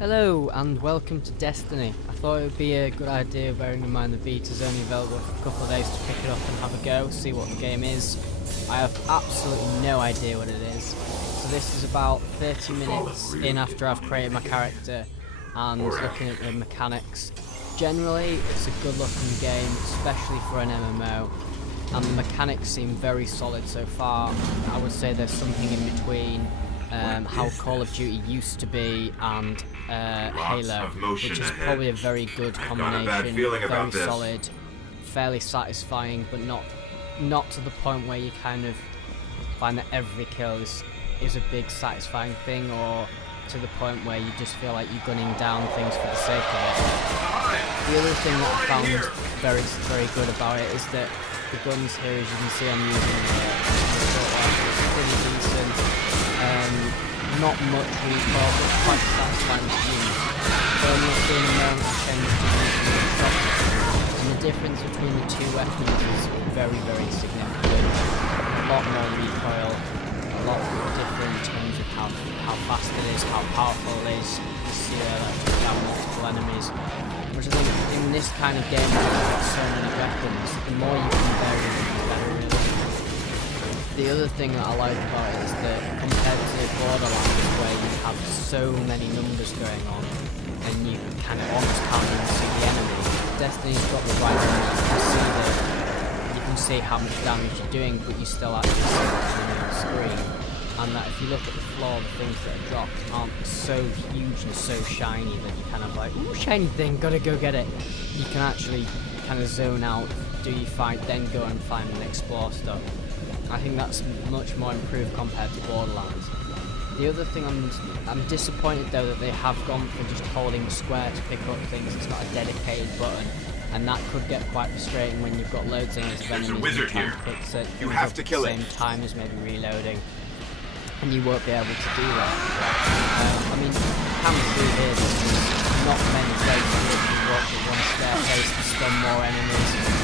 Hello and welcome to Destiny. I thought it would be a good idea, bearing in mind the beta's only available for a couple of days, to pick it up and have a go, see what the game is. I have absolutely no idea what it is. So this is about 30 minutes in after I've created my character and looking at the mechanics. Generally, it's a good looking game, especially for an MMO, and the mechanics seem very solid so far. I would say there's something in between how Call of Duty used to be and Halo, which is probably a very good combination, very solid, fairly satisfying, but not to the point where you kind of find that every kill is a big satisfying thing, or to the point where you just feel like you're gunning down things for the sake of it. The other thing that I found very good about it is that the guns here, as you can see, I'm using pretty decent. Not much recoil, but quite satisfying to use. But I'm not seeing a moment of change to using the shotgun. And the difference between the two weapons is very, very significant. A lot more recoil, a lot different in terms of how fast it is, how powerful it is. You see that just down multiple enemies. Which I think in this kind of game where you've got so many weapons, the more you can vary, the better really. The other thing that I like about it is that compared to Borderlands, where you have so many numbers going on and you kind of almost can't even see the enemy, Destiny's got the right numbers. You can see how much damage you're doing, but you still actually see the enemy on the screen. And that if you look at the floor, the things that are dropped aren't so huge and so shiny that you kind of like, ooh, shiny thing, gotta go get it. You can actually kind of zone out, do your fight, then go and find and explore stuff. I think that's much more improved compared to Borderlands. The other thing I'm disappointed though that they have gone for just holding square to pick up things. It's not a dedicated button, and that could get quite frustrating when you've got loads of enemies and you can't pick things up at the same time as maybe reloading, and you won't be able to do that. I mean, you can see here there's not many places that you walk at one staircase to stun more enemies.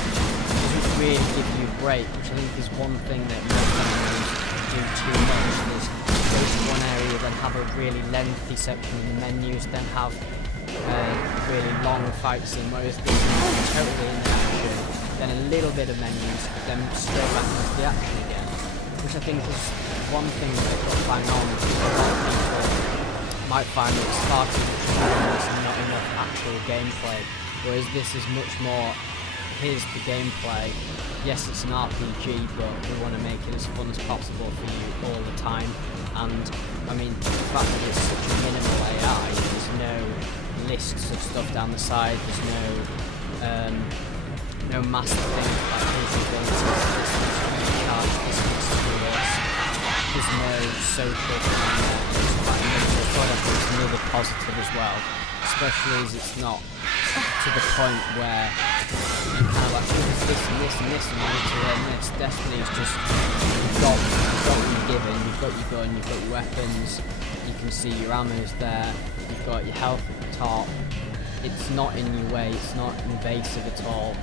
Really give you a break, which I think is one thing that most enemies do too much, is go to one area, then have a really lengthy section in the menus, then have a really long fight scene, whereas this is totally in the action, then a little bit of menus, then straight back into the action again, which I think is one thing that they've got to bang on. A lot of people might find that it's far too much and not enough actual gameplay, whereas this is much more, here's the gameplay. Yes, it's an RPG, but we want to make it as fun as possible for you all the time. And I mean, the fact that it's such a minimal AI, there's no lists of stuff down the side, there's no massive thing like here's the ability to charge distance through this. There's no social thing in there. It's quite minimal, but I think it's another positive as well, especially as it's not to the point where you kind of like, there's this and this and this and you need to learn this. Destiny's just, you've got what you're given, you've got your gun, you've got your weapons, you can see your ammo's there, you've got your health at the top. It's not in your way, it's not invasive at all.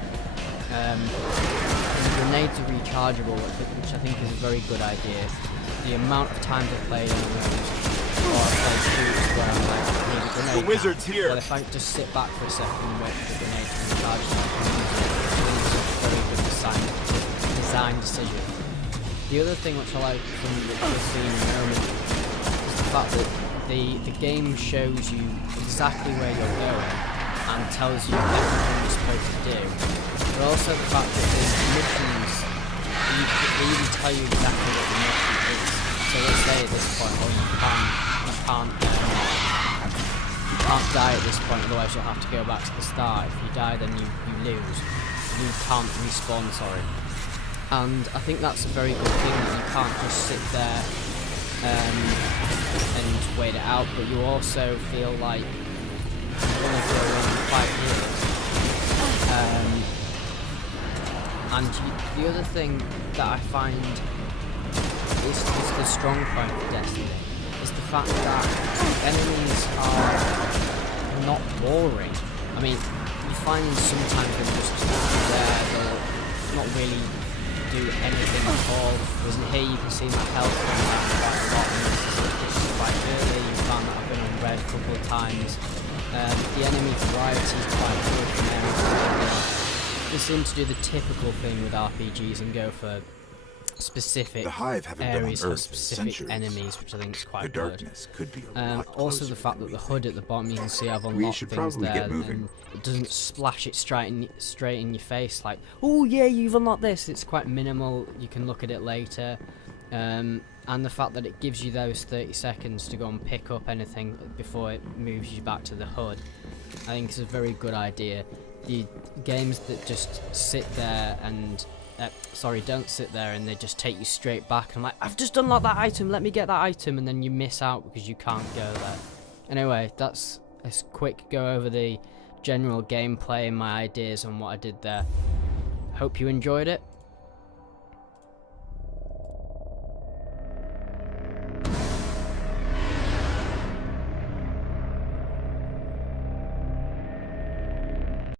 And the grenades are rechargeable, which I think is a very good idea. The amount of times I've played on those, or I've played shooters where I'm like, need a grenade. The wizard's here. Well, if I just sit back for a second and wait for the grenade to recharge, I can use it. It's a very good design decision. The other thing which I like from the scene in a moment is the fact that the game shows you exactly where you're going and tells you everything you're supposed to do. But also the fact that there's missions, they even tell you exactly what the mission is. So let's say at this point, oh, you can't die at this point, otherwise you'll have to go back to the start. If you die, then you lose. You can't respawn, sorry. And I think that's a very good thing, that you can't just sit there and wait it out, but you also feel like you want to go in and fight here. And the other thing that I find is the strong point of Destiny, is the fact that enemies are not boring. I mean, you find sometimes they're just there, they'll not really do anything at all. Whereas in here you can see my health going down quite a lot, and this is quite early. You found that I've been on red died a couple of times. The enemy variety is quite good from area to area. They seem to do the typical thing with RPGs and go for specific areas for specific enemies, which I think is quite good. Also the fact that the HUD at the bottom, you can see I've unlocked things there, and it doesn't splash it straight in your face like, oh yeah, you've unlocked this. It's quite minimal, you can look at it later. And the fact that it gives you those 30 seconds to go and pick up anything before it moves you back to the HUD, I think is a very good idea. The games that just sit there and don't sit there and they just take you straight back and I'm like, I've just unlocked that item, let me get that item, and then you miss out because you can't go there. Anyway, that's a quick go over the general gameplay and my ideas on what I did there. Hope you enjoyed it.